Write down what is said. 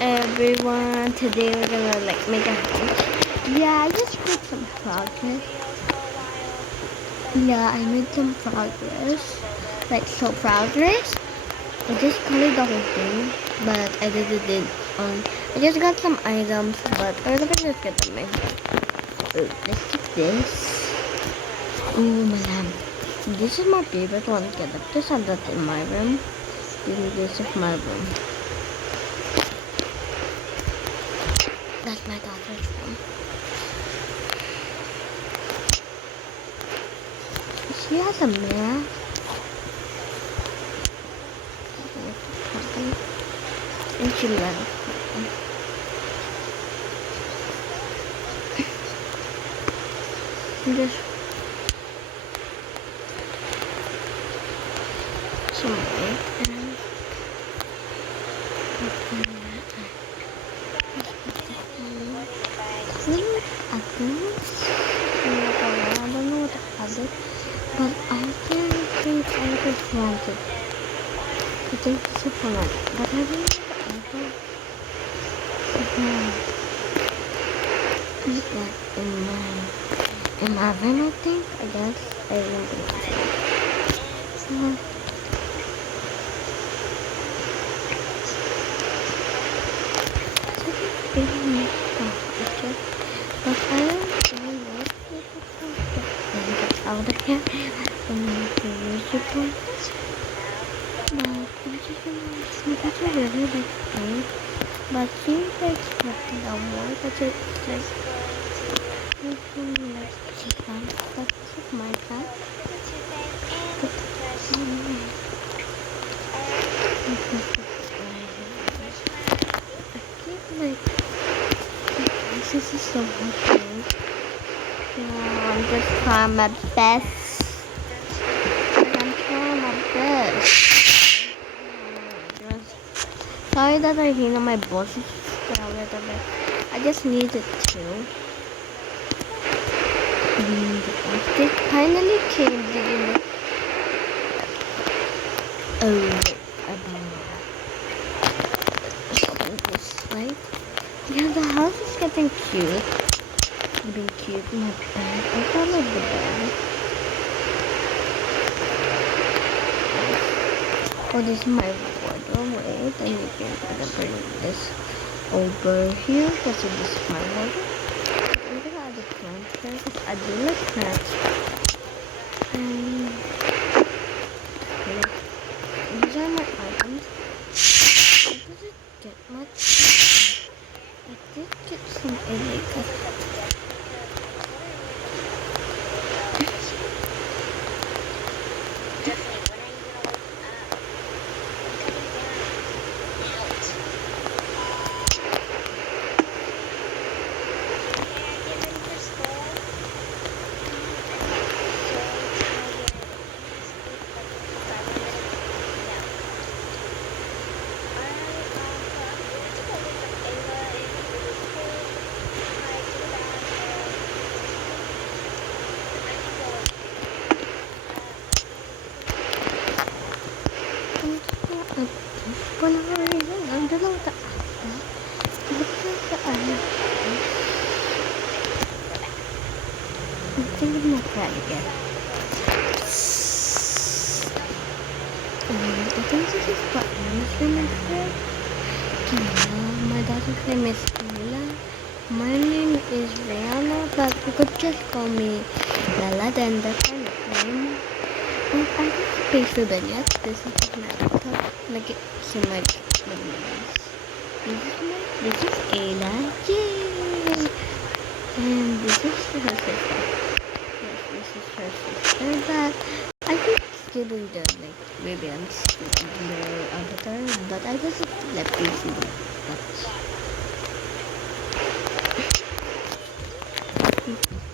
everyone. Today we're gonna make a house. Yeah, I just made some progress. Yeah, I made some progress. Progress. I just colored the whole thing, but I did it I just got some items, but let me just get them in. Let's keep this. Oh my lamp. This is my favorite one. Get up this and that in my room. This is my room. That's my daughter's room. She has a mirror. And she left. Just some egg and I don't know what to add it, but I think I just want it. I think it's a plant, but I don't know what to add. Put that in my room, I think. I guess I don't know. So but I don't know what out of here and use your points. But I'm just gonna that's a really big thing. But she expected a more, but it's like she can. But this is my cat. This is so hard. Yeah, I'm just trying my best. I'm trying my best. Sorry that I hear my voice is a little bit. I just need it too. It finally came in. Oh, this light. Yeah, the house is getting cute. Getting cute. My bed. I got like the bed. Oh, this is my wardrobe. Wait, and you can bring this over here. Because this is my wardrobe. I'm gonna add the plants there because I do like plants. And these are my items. I didn't get much. I did get some eggs. For no reason, I don't know what to I'm thinking of that again. I think this is what Anna's name is here. My daughter's name is Mila. My name is Rihanna, but you could just call me Bella, then that's my nickname. But I didn't pay for that yet. This is my laptop. Like it's in my this is Ayla. Yay! And this is her sister. Yes, this is her sister. But I could still do the maybe I'm the avatar, but I just let me see that.